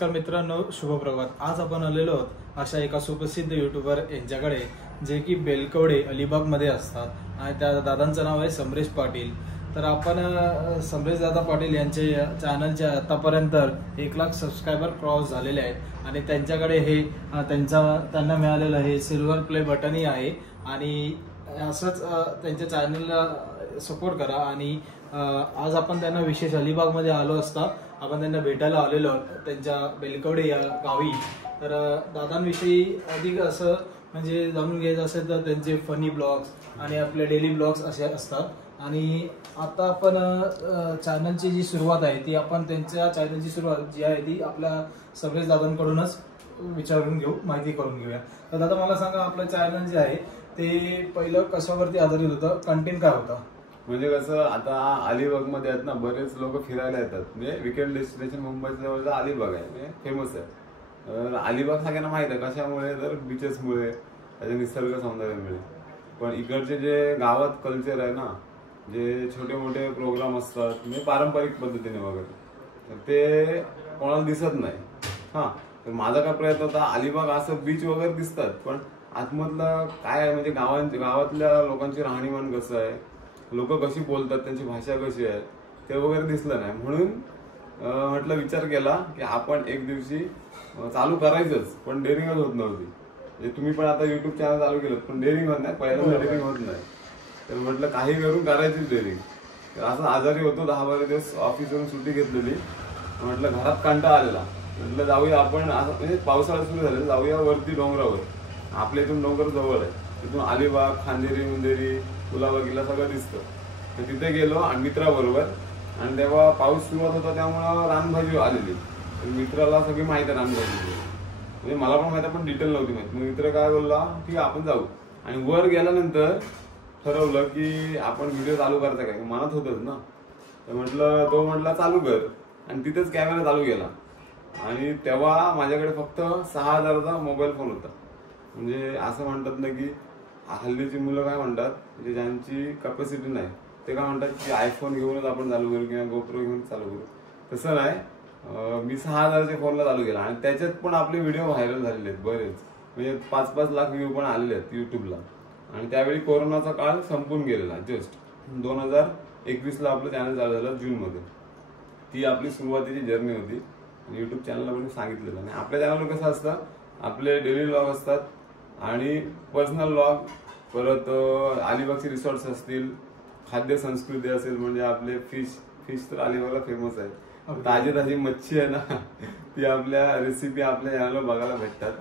नमस्कार मित्रांनो, शुभप्रभात। आज आपण आलेलो आहोत अशा एका सुप्रसिद्ध युट्यूबर यांच्याकडे, जे की बेलकवडे अलिबाग मध्ये असतात आणि त्या दादांचं नाव आहे समरेश पाटील। तर आपण समरेश दादा पाटील यांचे चॅनलचे आतापर्यंत 1 लाख सबस्क्रायबर क्रॉस झालेले आहेत आणि त्यांच्याकडे हे त्यांना मिळालेलं हे सिल्वर प्ले बटनही आहे आणि असंच त्यांच्या चॅनलला सपोर्ट करा। आणि आज आपण त्यांना विशेष अलिबाग मध्ये आलो असता आपण त्यांना भेटायला आलेलो त्यांच्या बेलकवडे या गावी। तर दादांविषयी अधिक असं म्हणजे जाणून घ्यायचं असेल तर त्यांचे फनी ब्लॉग्स आणि आपले डेली ब्लॉग्स असे असतात। आणि आता आपण चॅनलची जी सुरुवात आहे ती आपण त्यांच्या चॅनलची सुरुवात जी आहे ती आपल्या समरेश दादांकडूनच विचारून घेऊ, माहिती करून घेऊया। तर दादा मला सांगा, आपलं चॅनल जे आहे ते पहिलं कशावरती आधारित होतं, कंटेंट काय होता? म्हणजे कसं, आता अलिबाग मध्ये आहेत ना बरेच लोक फिरायला येतात। म्हणजे विकेंड डेस्टिनेशन मुंबईच्या जवळचा अलिबाग आहे, म्हणजे फेमस आहे। अलिबाग सगळ्यांना माहित आहे कशामुळे, तर बीचेसमुळे, त्याच्या निसर्ग सौंदर्यामुळे। पण इकडचे जे गावात कल्चर आहे ना, जे छोटे मोठे प्रोग्राम असतात म्हणजे पारंपरिक पद्धतीने वगैरे, तर ते कोणाला दिसत नाही। हा, तर माझा काय प्रयत्न होता, अलिबाग असं बीच वगैरे दिसतात पण आतमधलं काय आहे, म्हणजे गावातल्या लोकांची राहणीमान कसं आहे, लोक कशी बोलतात, त्यांची भाषा कशी आहे, ते वगैरे दिसलं नाही। म्हणून म्हटलं, विचार केला की आपण एक दिवशी चालू करायचंच, पण डेअरिंगच होत नव्हती। म्हणजे तुम्ही पण आता युट्यूब चॅनल चालू केलं पण डेअरिंग होत नाही, पहिल्यांदा डेअरिंग होत नाही। तर म्हटलं काही करून करायचीच डेअरिंग। तर असं आजारी होतो, 10-12 दिवस ऑफिसवरून सुट्टी घेतलेली। म्हटलं घरात कंटाळा आलेला, म्हटलं जाऊया आपण, असं म्हणजे पावसाळा सुरू झालेला, जाऊया वरती डोंगरावर। आपल्या इथून डोंगर जवळ आहे, तिथून अलिबाग, खांदेरी, मुंदेरी, कुलाबा सगळं दिसतं। तर तिथे गेलो आणि मित्राबरोबर, आणि तेव्हा पाऊस सुरुवात होता त्यामुळं रानभाजी आलेली। मित्राला सगळी माहिती आहे रानभाजी, म्हणजे मला पण माहिती पण डिटेल नव्हती माहिती। मग मित्र काय बोलला, ठीक आहे आपण जाऊ। आणि वर गेल्यानंतर ठरवलं की आपण व्हिडिओ चालू करायचा काय, मनात होतच ना। तर तो म्हटला चालू कर, आणि तिथेच कॅमेरा चालू केला। आणि तेव्हा माझ्याकडे फक्त 6000चा मोबाईल फोन होता। म्हणजे असं म्हणतात ना की हल्लीची मुलं काय म्हणतात, म्हणजे ज्यांची कॅपॅसिटी नाही ते काय म्हणतात की आयफोन घेऊनच आपण चालू करू किंवा गोप्रो घेऊन चालू करू। तसं नाही, मी 6000च्या फोनला चालू केला आणि त्याच्यात पण आपले व्हिडिओ व्हायरल झालेले आहेत बरेच, म्हणजे 5-5 लाख व्ह्यू पण आलेले आहेत युट्यूबला। आणि त्यावेळी कोरोनाचा काळ संपून गेलेला, जस्ट 2021ला आपलं चॅनल चालू झालं जूनमध्ये। ती आपली सुरुवातीची जर्नी होती। युट्यूब चॅनलला पण सांगितलेलं। आणि आपल्या चॅनलवर कसं असतं, आपले डेली व्लॉग असतात आणि पर्सनल व्लॉग, परत अलिबागचे रिसॉर्ट्स असतील, खाद्य संस्कृती असेल, म्हणजे आपले फिश तर अलिबागला फेमस आहे। ताजी मच्छी आहे ना, ती आपल्या रेसिपी आपल्या चॅनलवर बघायला भेटतात।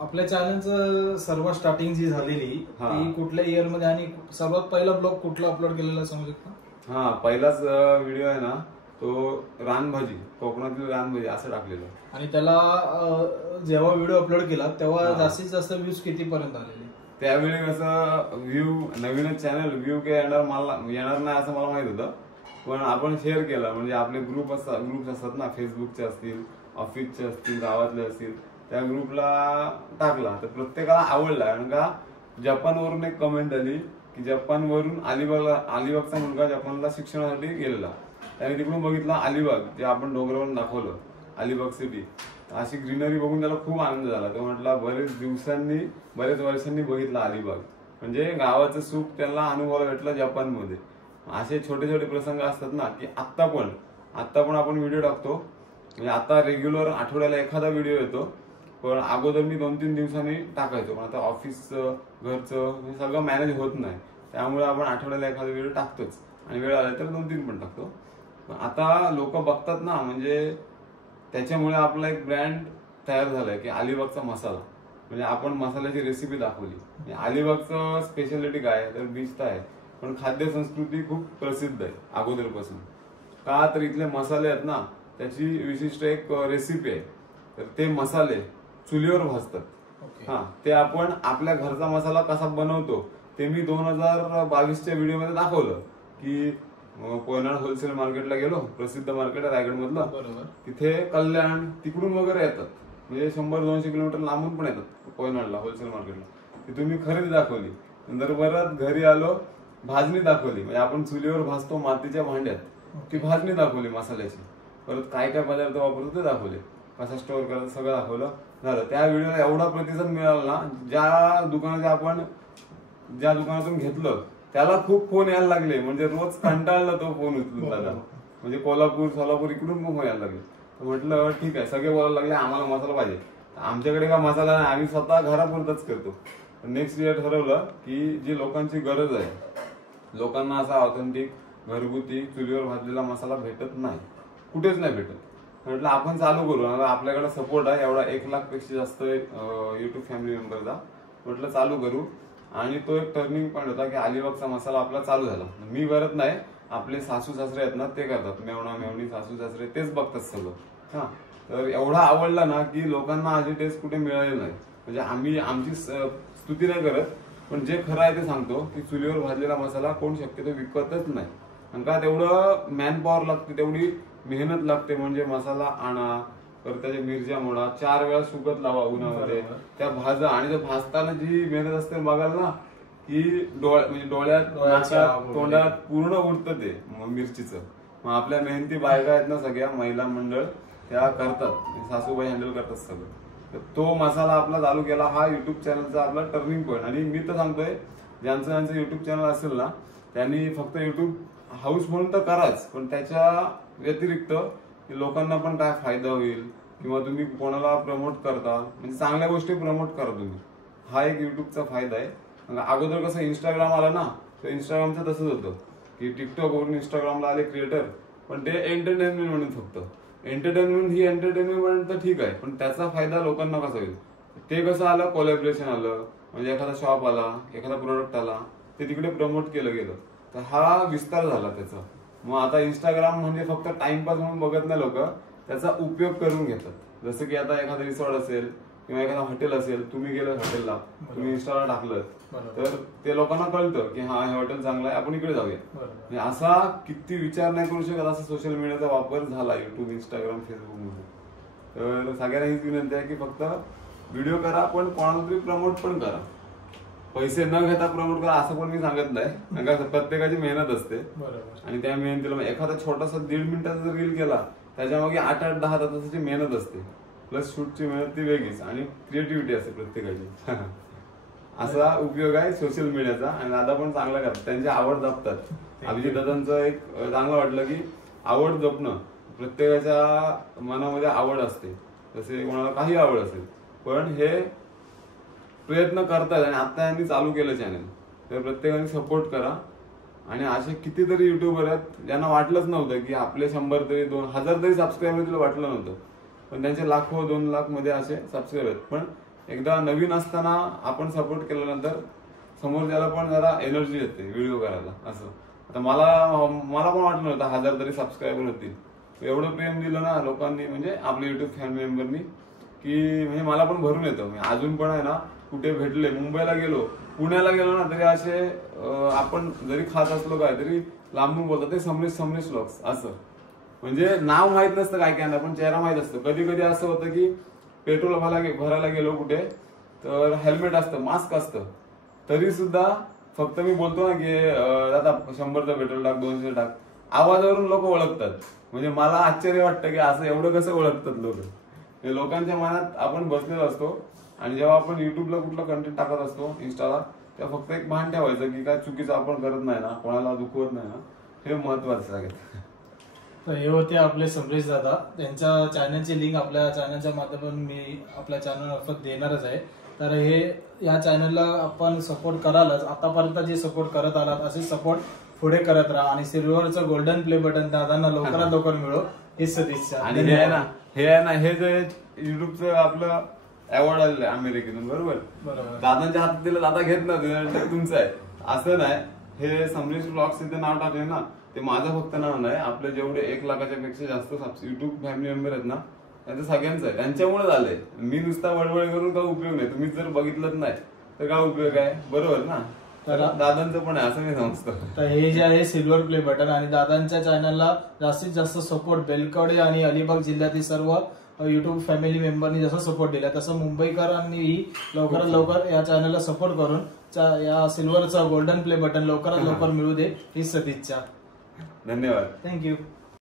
आपल्या चॅनलचं सर्वात स्टार्टिंग जी झालेली ती कुठल्या इयर मध्ये आणि सर्वात पहिला ब्लॉग कुठला अपलोड केलेला सांगू शकता? हा, पहिलाच व्हिडिओ आहे ना तो रानभाजी, कोकणातील रानभाजी असं टाकलेलं। आणि त्याला जेव्हा व्हिडिओ अपलोड केला तेव्हा जास्तीत जास्त व्ह्यूज किती पर्यंत आलेले? त्यावेळी कसं व्ह्यू, नवीनच चॅनल, व्ह्यू काय येणार नाही असं मला माहित होतं। पण आपण शेअर केला, म्हणजे आपले ग्रुप्स असतात ना, फेसबुकचे असतील, ऑफिसचे असतील, गावातले असतील, त्या ग्रुपला टाकला तर प्रत्येकाला आवडला। कारण का जपानवरून एक कमेंट आली की जपानवरून अलिबागचा मुलगा जपानला शिक्षणासाठी गेलेला, त्याने तिकडून बघितला अलिबाग, जे आपण डोंगरावरून दाखवलं अलिबाग सिटी, अशी ग्रीनरी बघून त्याला खूप आनंद झाला। तो म्हटला बरेच वर्षांनी बघितला अलिबाग, म्हणजे गावाचं सुख त्याला अनुभवायला भेटलं जपानमध्ये। असे छोटे छोटे प्रसंग असतात ना की आत्ता पण आपण व्हिडिओ टाकतो, म्हणजे आता रेग्युलर आठवड्याला एखादा व्हिडिओ येतो, पण अगोदर मी 2-3 दिवसांनी टाकायचो। पण आता ऑफिसचं, घरचं हे सगळं मॅनेज होत नाही, त्यामुळे आपण आठवड्याला एखादा व्हिडिओ टाकतोच, आणि वेळ आला तर 2-3 पण टाकतो। आता लोक बघतात ना, म्हणजे त्याच्यामुळे आपला एक ब्रँड तयार झालाय की अलिबागचा मसाला, म्हणजे आपण मसाल्याची रेसिपी दाखवली। अलिबागचं स्पेशालिटी काय, तर बीच तर आहे पण खाद्य संस्कृती खूप प्रसिद्ध आहे अगोदरपासून। का तर इथले मसाले आहेत ना, त्याची विशिष्ट एक रेसिपी आहे। तर ते मसाले चुलीवर भाजतात। हा, ते आपण आपल्या घरचा मसाला कसा बनवतो ते मी 2022च्या व्हिडिओमध्ये दाखवलं की कोयनाड होलसेल मार्केटला गेलो, प्रसिद्ध मार्केट आहे रायगड मधलं, तिथे कल्याण तिकडून वगैरे येतात, म्हणजे 100-200 किलोमीटर लांबून पण येतात कोयनाडला होलसेल मार्केटला। तिथून मी खरेदी दाखवली, नंतर परत घरी आलो, भाजणी दाखवली, म्हणजे आपण चुलीवर भाजतो मातीच्या भांड्यात, ती भाजणी दाखवली मसाल्याची। परत काय काय पदार्थ वापरतो ते दाखवले। कसा स्टोअर करायचं सगळं दाखवलं झालं. त्या व्हिडिओला एवढा प्रतिसाद मिळाला ना, ज्या दुकानातून घेतलं त्याला खूप फोन यायला लागले, म्हणजे रोज कंटाळला तो फोन उचलून दादा, म्हणजे कोल्हापूर सोलापूर इकडून फोन यायला लागले. म्हटलं ठीक आहे, सगळे बोलायला लागले आम्हाला मसाला पाहिजे. आमच्याकडे का मसाला नाही, आम्ही स्वतः घरापुरतच करतो. नेक्स्ट इयर ठरवलं की जी लोकांची गरज आहे, लोकांना असा ऑथेंटिक घरगुती चुलीवर भाजलेला मसाला भेटत नाही, कुठेच नाही भेटत. म्हटलं आपण चालू करू, आपल्याकडे सपोर्ट आहे एवढा 1 लाखपेक्षा जास्त युट्यूब फॅमिली मेंबरचा. म्हटलं चालू करू. आणि तो एक टर्निंग पॉईंट होता की अलिबागचा मसाला आपला चालू झाला. मी करत नाही, आपले सासू सासरे आहेत ना ते करतात, मेवणा मेवणी सासू सासरे तेच बघतात सगळं. हा, तर एवढा आवडला ना की लोकांना अशी टेस्ट कुठे मिळाली नाही. म्हणजे आम्ही आमची स्तुती नाही करत, पण जे खरं आहे ते सांगतो की चुलीवर भाजलेला मसाला कोण शक्यतो विकतच नाही. आणि का तेवढं मॅन पॉवर लागते, तेवढी मेहनत लागते. म्हणजे मसाला आणा, तर त्याच्या मिरच्या मोडा, 4 वेळा सुकत लावा उन्हामध्ये, त्या भाजा. आणि ते भाजताना जी मेहनत असते बघाल ना की म्हणजे डोळ्यात तोंडात पूर्ण उडतं ते मिरचीचं. मग आपल्या मेहनती बायका आहेत ना सगळ्या महिला मंडळ, त्या करतात, सासूबाई हँडल करतात सगळं. तर तो मसाला आपला चालू केला, हा युट्यूब चॅनलचा आपला टर्निंग पॉईंट. आणि मी तर सांगतोय ज्यांचं युट्यूब चॅनल असेल ना त्यांनी फक्त युट्यूब हाऊस म्हणून तर कराच, पण त्याच्या व्यतिरिक्त लोकांना पण काय फायदा होईल, किंवा तुम्ही कोणाला प्रमोट करता, म्हणजे चांगल्या गोष्टी प्रमोट करा तुम्ही, हा एक युट्यूबचा फायदा आहे. अगोदर कसं इंस्टाग्राम आला ना, तर इंस्टाग्रामचं तसंच होतं की टिकटॉक वरून इंस्टाग्रामला आले क्रिएटर, पण ते एंटरटेनमेंट म्हणून फक्त एंटरटेनमेंट ही एंटरटेनमेंट तर ठीक आहे, पण त्याचा फायदा लोकांना कसा होईल. ते कसं आलं, कोलॅबरेशन आलं, म्हणजे एखादा शॉप आला, एखादा प्रोडक्ट आला, ते तिकडे प्रमोट केलं गेलं, तर हा विस्तार झाला त्याचा. मग आता इंस्टाग्राम म्हणजे फक्त टाइमपास म्हणून बघत नाही लोक, त्याचा उपयोग करून घेतात. जसं की आता एखादा रिसॉर्ट असेल किंवा एखादा हॉटेल असेल, तुम्ही गेलं हॉटेलला, तुम्ही इंस्टाला टाकलं, तर ते लोकांना कळतं की हा हे हॉटेल चांगलं आहे, आपण इकडे जाऊया. असा किती विचार नाही करू शकत असा सोशल मीडियाचा वापर झाला युट्यूब, इंस्टाग्राम, फेसबुक मध्ये. तर सगळ्यांना हीच विनंती आहे की फक्त व्हिडिओ करा, पण कोणाला तरी प्रमोट पण करा. पैसे न घेता प्रमोट करा असं पण मी सांगत नाही, कारण प्रत्येकाची मेहनत असते. आणि त्या मेहनतीला एखादा छोटासा 1.5 मिनिटाचा जर रील केला, त्याच्यामागे 8-10 तासाची मेहनत असते, प्लस शूटची मेहनत ती वेगळीच, आणि क्रिएटिव्हिटी असते प्रत्येकाची. असा उपयोग आहे सोशल मीडियाचा. आणि दादा पण चांगला करतात, त्यांची आवड जपतात. अभिजित दादांचं एक चांगलं वाटलं की आवड जपणं. प्रत्येकाच्या मनामध्ये आवड असते, जसे कोणाला काही आवड असेल, पण हे प्रयत्न करतात. आणि आता यांनी चालू केलं चॅनल, तर प्रत्येकाने सपोर्ट करा. आणि असे कितीतरी युट्यूबर आहेत ज्यांना वाटलंच नव्हतं की आपले 100 तरी 2,000 तरी सबस्क्रायबर तिला वाटलं नव्हतं, पण त्यांचे लाखो 2 लाख मध्ये असे सबस्क्रायबर आहेत. पण एकदा नवीन असताना आपण सपोर्ट केल्यानंतर समोरच्याला पण जरा एनर्जी येते व्हिडिओ करायला. असं आता मला पण वाटलं नव्हतं 1000 तरी सबस्क्रायबर होतील. एवढं प्रेम दिलं ना लोकांनी, म्हणजे आपल्या युट्यूब फॅमिली मेंबरनी, की म्हणजे मला पण भरून येतं. अजून पण आहे ना, कुठे भेटले, मुंबईला गेलो, पुण्याला गेलो ना, तरी असे आपण जरी खात असलो काय तरी लांबून बोलतात, ते समरेश व्लॉग्स असं. म्हणजे नाव माहित नसतं काय काय, पण चेहरा माहित असतं. कधी कधी असं होतं की पेट्रोल भरायला गेलो कुठे, तर हेल्मेट असतं, मास्क असतं, तरी सुद्धा फक्त मी बोलतो ना की दादा 100चं पेट्रोल टाक, 200 टाक, आवाजावरून लोक ओळखतात. म्हणजे मला आश्चर्य वाटतं की असं एवढं कसं ओळखतात लोक. लोकांच्या मनात आपण बसलेलो असतो. आणि जेव्हा आपण युट्यूबला कुठला कंटेंट टाकत असतो इंस्टाला, तेव्हा फक्त एक भान ठेवायचं की काय चुकीचं आपण करत नाही ना, कोणाला दुखवत नाही ना, हे महत्वाचं सगळ्यात. तर हे होते आपले समरेश दादा. त्यांच्या चॅनलची लिंक आपल्या चॅनलच्या माध्यमातून मी आपल्या चॅनलमार्फत देणारच आहे. तर हे या चॅनलला आपण सपोर्ट करालच, आतापर्यंत जे सपोर्ट करत आलात असे सपोर्ट पुढे करत राहा. आणि सिल्वरचं गोल्डन प्ले बटन दादांना लवकरात लवकर मिळो ही सदिच्छा. आणि हे आहे ना हे जे युट्यूबचं आपलं अवॉर्ड आलेलं आहे अमेरिकेतून, बरोबर, दादांच्या हातात दिलं, दादा घेत नव्हते, तुमचं आहे असं नाही. हे समरेश व्लॉग्स इथे नाव टाकले ना, ते माझं फक्त नाव नाही, आपले जेवढे 1 लाखाच्या पेक्षा जास्त युट्यूब फॅमिली मेंबर आहेत ना, त्यांचं सगळ्यांचं आहे, त्यांच्यामुळे झालंय. मी नुसता वळवळ करून काय उपयोग नाही, तुम्ही जर बघितलंच नाही तर काय उपयोग आहे, बरोबर ना. तर दादांचं पण आहे असं मी समजतो. तर हे जे आहे सिल्वर प्ले बटन, आणि दादांच्या चॅनलला जास्तीत जास्त सपोर्ट बेलकवडे आणि अलिबाग जिल्ह्यातील सर्व युट्यूब फॅमिली मेंबरनी जसं सपोर्ट दिला, तसं मुंबईकरांनी लवकरात लवकर या चॅनलला सपोर्ट करून या सिल्वरचा गोल्डन प्ले बटन लवकरात लवकर मिळू दे ही सदिच्छा. धन्यवाद. थँक्यू.